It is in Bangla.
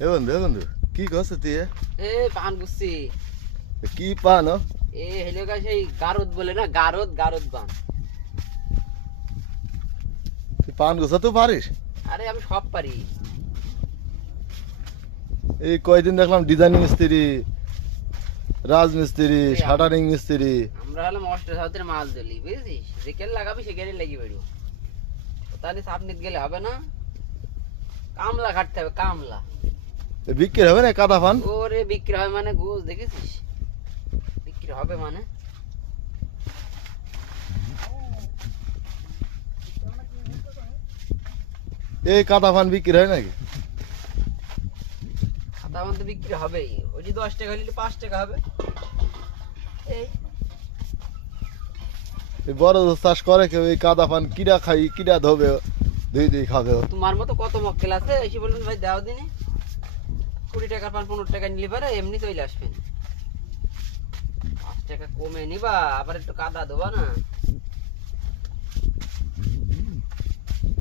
এ বন্ধু কি করছ তুই এ পান গুছি কি পান এ হেলে গা সেই গারদ বলে না গারদ গারদ পান। তুই পান গোছা তো পারিস? আরে আমি সব পারি। এই কয়দিন দেখলাম ডিজাইনিং মিস্ত্রি, রাজমিস্ত্রি, শাটারিং মিস্ত্রি। আমরা হলাম অষ্ট সাউথের মাল দলি, বুঝেছিস? যেখানে লাগাবি সেখানে লেগে বেরো। তাহলে সাপ নিতে গেলে হবে না, কামলা খাটতে হবে কামলা। বিক্রি হবে না কাদা পান? ওরে বিক্রি হয় মানে ঘুষ দেখেছিস? বিক্রি হবে মানে এই কাদা পান বিক্রি হয় নাকি? খাতা পান তো বিক্রি হবেই। ওই যে 10 টাকা হলে 5 টাকা হবে। এই এই বড় চাষ করে কেউ এই কাদা পান কিরা খাই কিরা ধোবে ধুই খাবে? তোমার মতো কত মক্কেল আছে এসে বলবেন ভাই দাও দিনে 20 টাকার পান 15 টাকা নিলে পারে এমনি চলে আসবেন। 5 টাকা কমে নিবা, আবার একটু কাদা দেবা না।